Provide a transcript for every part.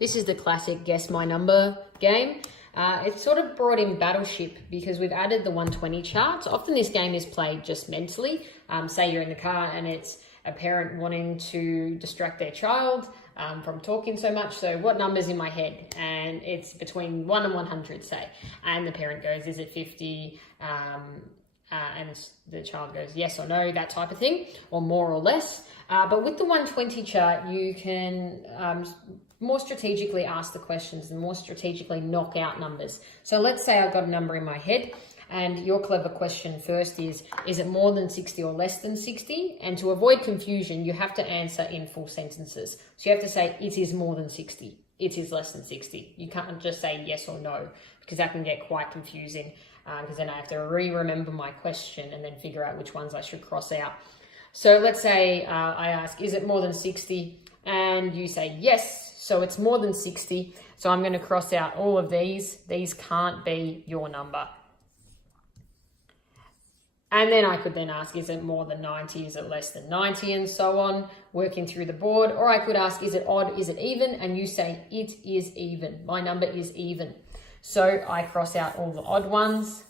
This is the classic Guess My Number game. It's sort of brought in Battleship because we've added the 120 charts. Often this game is played just mentally. Say you're in the car and it's a parent wanting to distract their child from talking so much. So what number's in my head? And it's between 1 and 100, say. And the parent goes, is it 50? And the child goes yes or no, that type of thing, or more or less. But with the 120 chart, you can more strategically ask the questions and more strategically knock out numbers. So let's say I've got a number in my head, and your clever question first is it more than 60 or less than 60? And to avoid confusion, you have to answer in full sentences. So you have to say, it is more than 60. It is less than 60. You can't just say yes or no, because that can get quite confusing, because then I have to remember my question and then figure out which ones I should cross out. So let's say I ask, is it more than 60? And you say yes, so it's more than 60. So I'm going to cross out all of these. These can't be your number. And then I could then ask, is it more than 90? Is it less than 90? And so on, working through the board. Or I could ask, is it odd? Is it even? And you say, it is even. My number is even. So I cross out all the odd ones,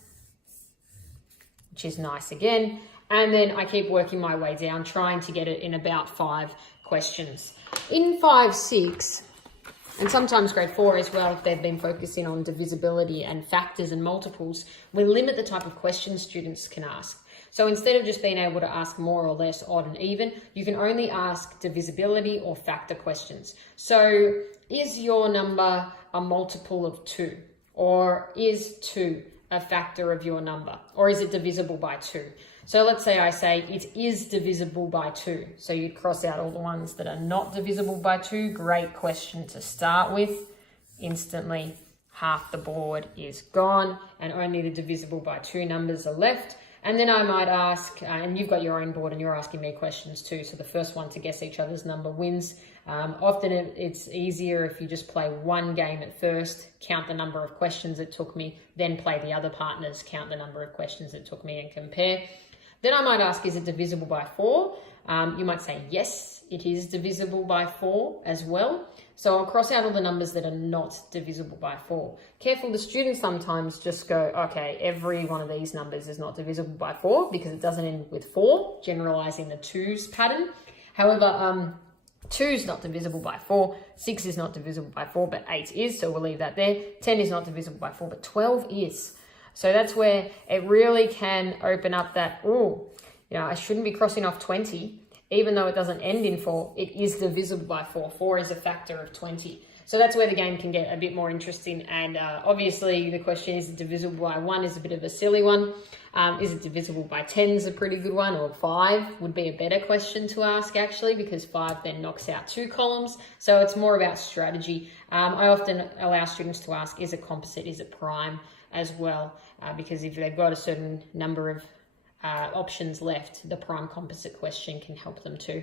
which is nice again. And then I keep working my way down, trying to get it in about 5 questions. In 5, 6, and sometimes grade 4 as well, if they've been focusing on divisibility and factors and multiples, we limit the type of questions students can ask. So instead of just being able to ask more or less, odd and even, you can only ask divisibility or factor questions. So is your number a multiple of 2? Or is 2 a factor of your number? Or is it divisible by 2? So let's say I say it is divisible by 2. So you'd cross out all the ones that are not divisible by 2. Great question to start with. Instantly, half the board is gone and only the divisible by 2 numbers are left. And then I might ask, and you've got your own board and you're asking me questions too. So the first one to guess each other's number wins. Often it's easier if you just play one game at first, count the number of questions it took me, then play the other partners, count the number of questions it took me and compare. Then I might ask, is it divisible by 4? You might say, yes, it is divisible by 4 as well. So I'll cross out all the numbers that are not divisible by 4. Careful, the students sometimes just go, okay, every one of these numbers is not divisible by 4 because it doesn't end with 4, generalizing the 2s pattern. However, 2 is not divisible by 4, 6 is not divisible by 4, but 8 is, so we'll leave that there. 10 is not divisible by 4, but 12 is. So that's where it really can open up that, I shouldn't be crossing off 20. Even though it doesn't end in 4, it is divisible by 4. 4 is a factor of 20. So that's where the game can get a bit more interesting. And obviously the question, is it divisible by 1 is a bit of a silly one. Is it divisible by 10 is a pretty good one, or 5 would be a better question to ask actually, because 5 then knocks out 2 columns. So it's more about strategy. I often allow students to ask, is it composite, is it prime as well? Because if they've got a certain number of options left, the prime composite question can help them too.